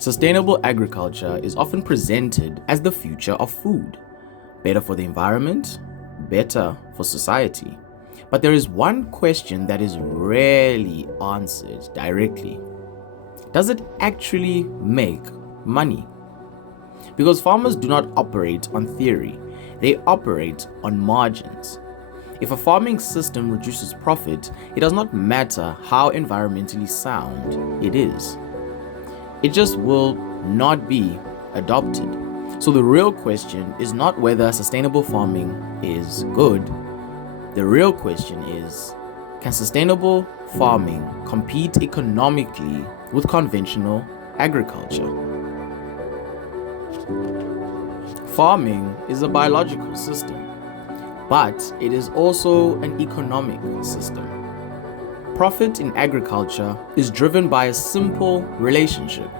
Sustainable agriculture is often presented as the future of food. Better for the environment, better for society. But there is one question that is rarely answered directly. Does it actually make money? Because farmers do not operate on theory, they operate on margins. If a farming system reduces profit, it does not matter how environmentally sound it is. It just will not be adopted. So the real question is not whether sustainable farming is good. The real question is, can sustainable farming compete economically with conventional agriculture? Farming is a biological system, but it is also an economic system. Profit in agriculture is driven by a simple relationship: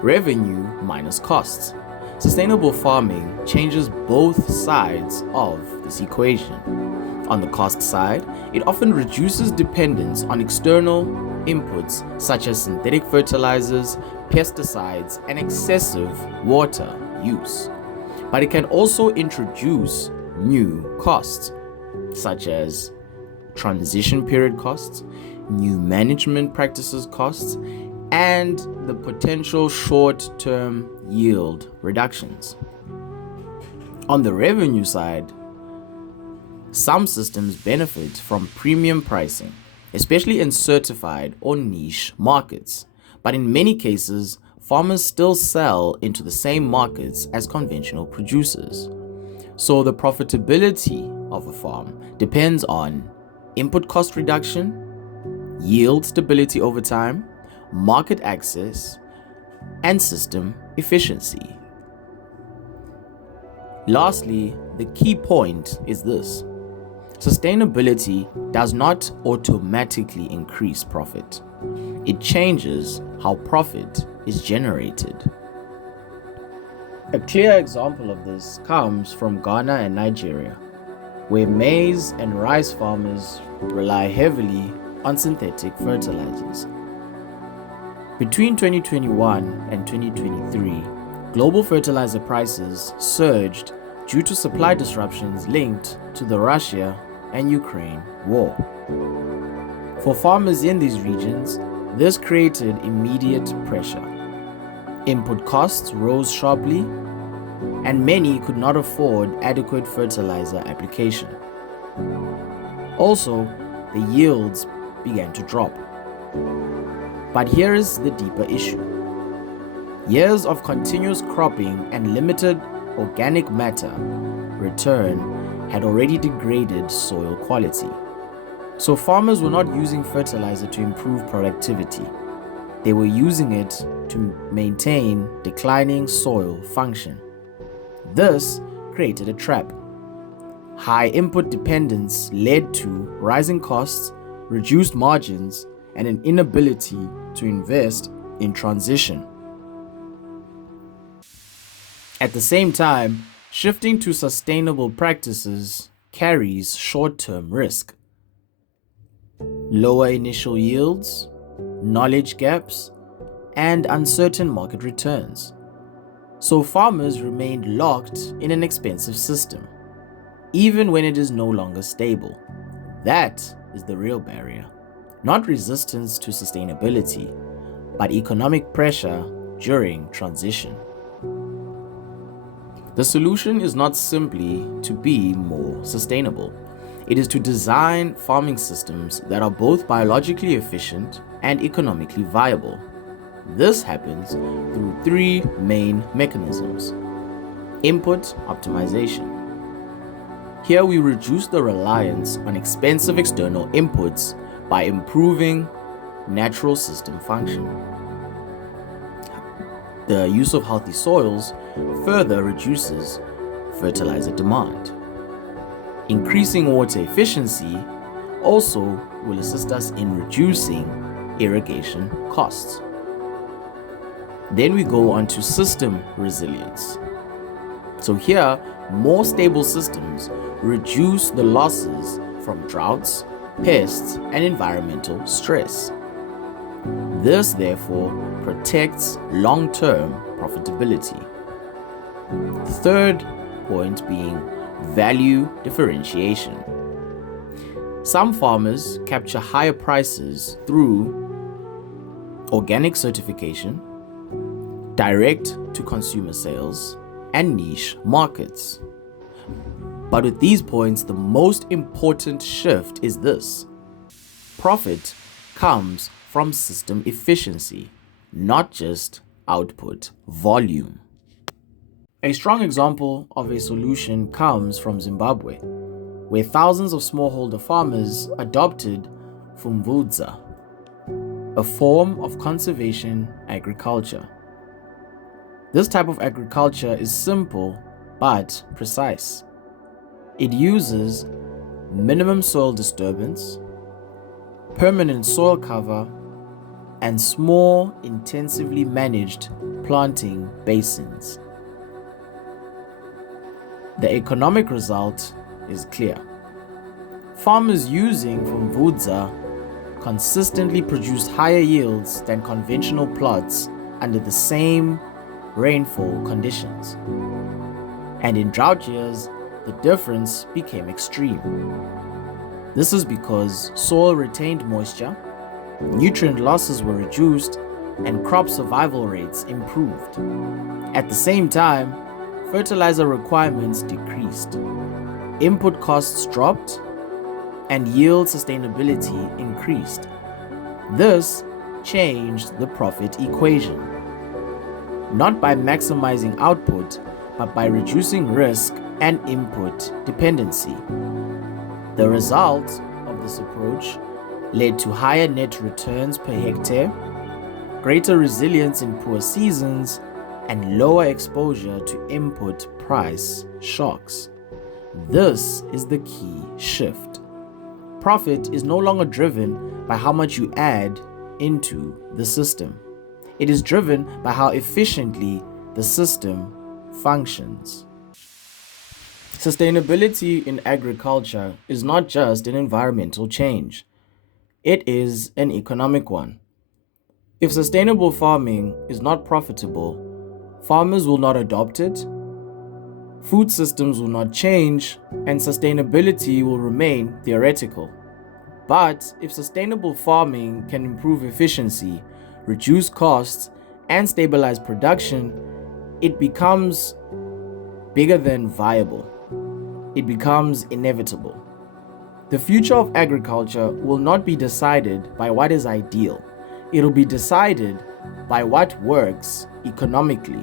revenue minus costs. Sustainable farming changes both sides of this equation. On the cost side, it often reduces dependence on external inputs such as synthetic fertilizers, pesticides, and excessive water use. But it can also introduce new costs, such as transition period costs, new management practices costs, and the potential short-term yield reductions. On the revenue side, some systems benefit from premium pricing, especially in certified or niche markets. But in many cases, farmers still sell into the same markets as conventional producers. So the profitability of a farm depends on input cost reduction, yield stability over time, market access, and system efficiency. Lastly, the key point is this: sustainability does not automatically increase profit. It changes how profit is generated. A clear example of this comes from Ghana and Nigeria, where maize and rice farmers rely heavily on synthetic fertilizers. Between 2021 and 2023, global fertilizer prices surged due to supply disruptions linked to the Russia and Ukraine war. For farmers in these regions, this created immediate pressure. Input costs rose sharply, and many could not afford adequate fertilizer application. Also, the yields began to drop. But here is the deeper issue. Years of continuous cropping and limited organic matter return had already degraded soil quality. So farmers were not using fertilizer to improve productivity. They were using it to maintain declining soil function. This created a trap. High input dependence led to rising costs, reduced margins, and an inability to invest in transition. At the same time, shifting to sustainable practices carries short-term risk. Lower initial yields, knowledge gaps, and uncertain market returns. So farmers remained locked in an expensive system, even when it is no longer stable. That is the real barrier. Not resistance to sustainability, but economic pressure during transition. The solution is not simply to be more sustainable. It is to design farming systems that are both biologically efficient and economically viable. This happens through three main mechanisms. Input optimization. Here we reduce the reliance on expensive external inputs by improving natural system function. The use of healthy soils further reduces fertilizer demand. Increasing water efficiency also will assist us in reducing irrigation costs. Then we go on to system resilience. So here, more stable systems reduce the losses from droughts, pests, and environmental stress. This, therefore, protects long-term profitability. The third point being value differentiation. Some farmers capture higher prices through organic certification, direct-to-consumer sales, and niche markets. But with these points, the most important shift is this: profit comes from system efficiency, not just output volume. A strong example of a solution comes from Zimbabwe, where thousands of smallholder farmers adopted Pfumvudza, a form of conservation agriculture. This type of agriculture is simple but precise. It uses minimum soil disturbance, permanent soil cover, and small, intensively managed planting basins. The economic result is clear. Farmers using Pfumvudza consistently produced higher yields than conventional plots under the same rainfall conditions. And in drought years, the difference became extreme. This is because soil retained moisture, nutrient losses were reduced, and crop survival rates improved. At the same time, fertilizer requirements decreased, input costs dropped, and yield sustainability increased. This changed the profit equation, not by maximizing output, but by reducing risk and input dependency. The result of this approach led to higher net returns per hectare, greater resilience in poor seasons, and lower exposure to input price shocks. This is the key shift. Profit is no longer driven by how much you add into the system. It is driven by how efficiently the system functions. Sustainability in agriculture is not just an environmental change. It is an economic one. If sustainable farming is not profitable, farmers will not adopt it, food systems will not change, and sustainability will remain theoretical. But if sustainable farming can improve efficiency, reduce costs, and stabilize production, it becomes bigger than viable. It becomes inevitable. The future of agriculture will not be decided by what is ideal. It'll be decided by what works economically.